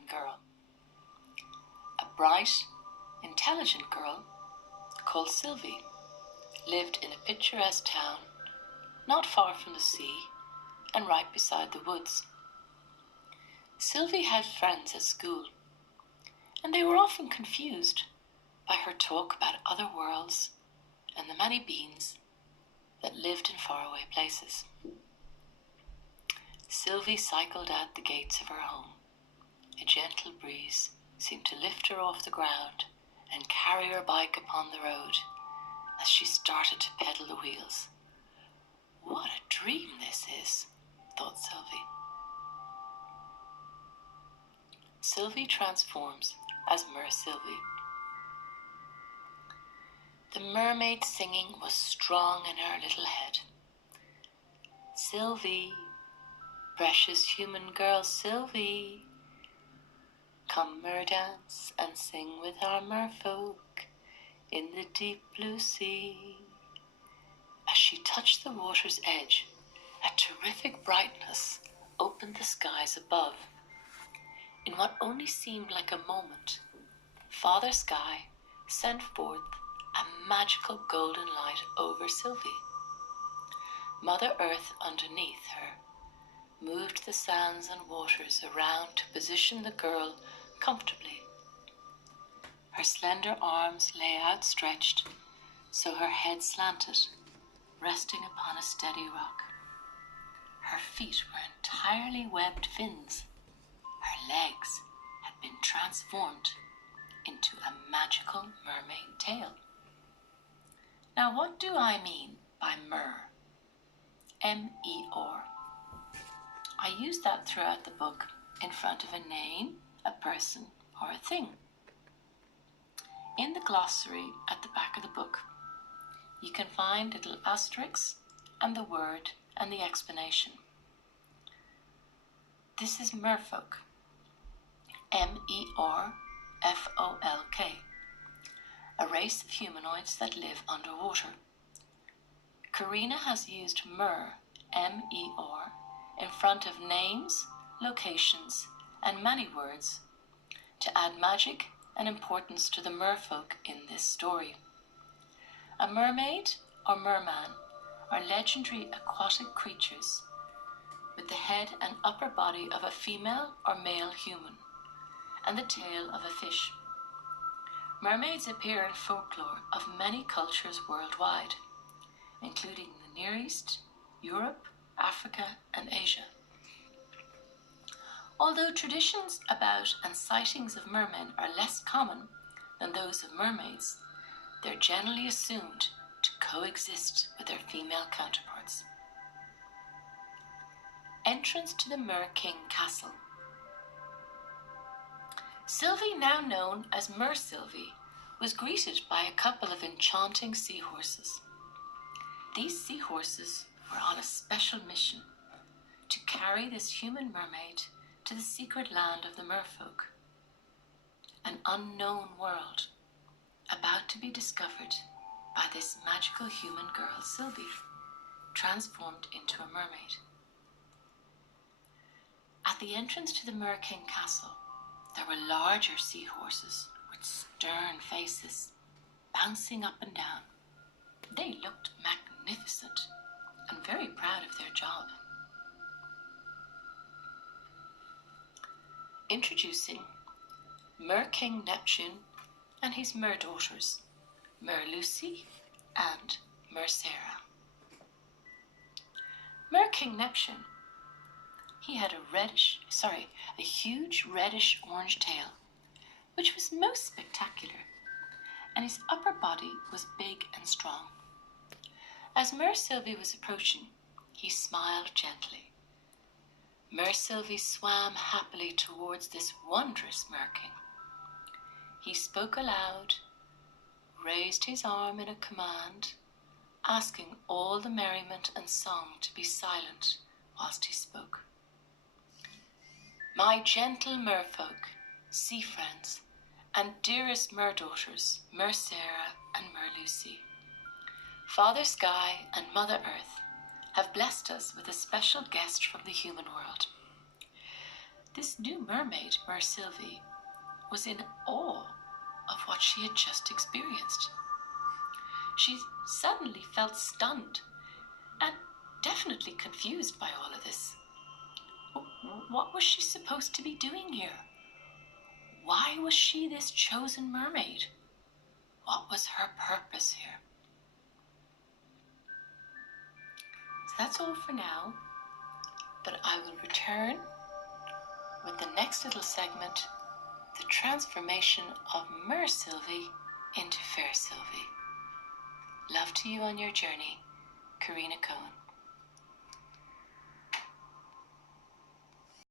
human girl. A bright, intelligent girl called Sylvie lived in a picturesque town not far from the sea and right beside the woods. Sylvie had friends at school, and they were often confused by her talk about other worlds and the many beings that lived in faraway places. Sylvie cycled out the gates of her home. A gentle breeze seemed to lift her off the ground and carry her bike upon the road as she started to pedal the wheels. What a dream this is, thought Sylvie. Sylvie transforms as Mer Sylvie. The mermaid singing was strong in her little head. Sylvie, precious human girl Sylvie, come mer dance and sing with our merfolk in the deep blue sea. As she touched the water's edge, a terrific brightness opened the skies above. In what only seemed like a moment, Father Sky sent forth a magical golden light over Sylvie. Mother Earth underneath her moved the sands and waters around to position the girl comfortably. Her slender arms lay outstretched, so her head slanted, resting upon a steady rock. Her feet were entirely webbed fins. Her legs had been transformed into a magical mermaid tail. Now, what do I mean by mer? M-E-R. I use that throughout the book in front of a name, a person, or a thing. In the glossary at the back of the book, you can find little asterisks and the word and the explanation. This is merfolk, M-E-R-F-O-L-K, a race of humanoids that live underwater. Karina has used mer, M-E-R, in front of names, locations, and many words to add magic and importance to the merfolk in this story. A mermaid or merman are legendary aquatic creatures with the head and upper body of a female or male human and the tail of a fish. Mermaids appear in folklore of many cultures worldwide, including the Near East, Europe, Africa, and Asia. Although traditions about and sightings of mermen are less common than those of mermaids, they're generally assumed to coexist with their female counterparts. Entrance to the Mer King Castle. Sylvie, now known as Mer Sylvie, was greeted by a couple of enchanting seahorses. These seahorses were on a special mission to carry this human mermaid to the secret land of the merfolk, an unknown world about to be discovered by this magical human girl Sylvie, transformed into a mermaid. At the entrance to the Mer King Castle, there were larger seahorses with stern faces, bouncing up and down. They looked magnificent and very proud of their job. Introducing Mer King Neptune and his mer daughters, Mer Lucy and Mer Sarah. Mer King Neptune, he had a huge reddish-orange tail, which was most spectacular, and his upper body was big and strong. As Mer Sylvie was approaching, he smiled gently. Mer Sylvie swam happily towards this wondrous Mer King. He spoke aloud, raised his arm in a command, asking all the merriment and song to be silent whilst he spoke. My gentle merfolk, sea friends, and dearest mer daughters, Mer Sarah and Mer Lucy, Father Sky and Mother Earth have blessed us with a special guest from the human world. This new mermaid, Mer Sylvie, was in awe of what she had just experienced. She suddenly felt stunned and definitely confused by all of this. What was she supposed to be doing here? Why was she this chosen mermaid? What was her purpose here? So that's all for now, but I will return with the next little segment, the transformation of Mer Sylvie into Fair Sylvie. Love to you on your journey, Karina Cohen.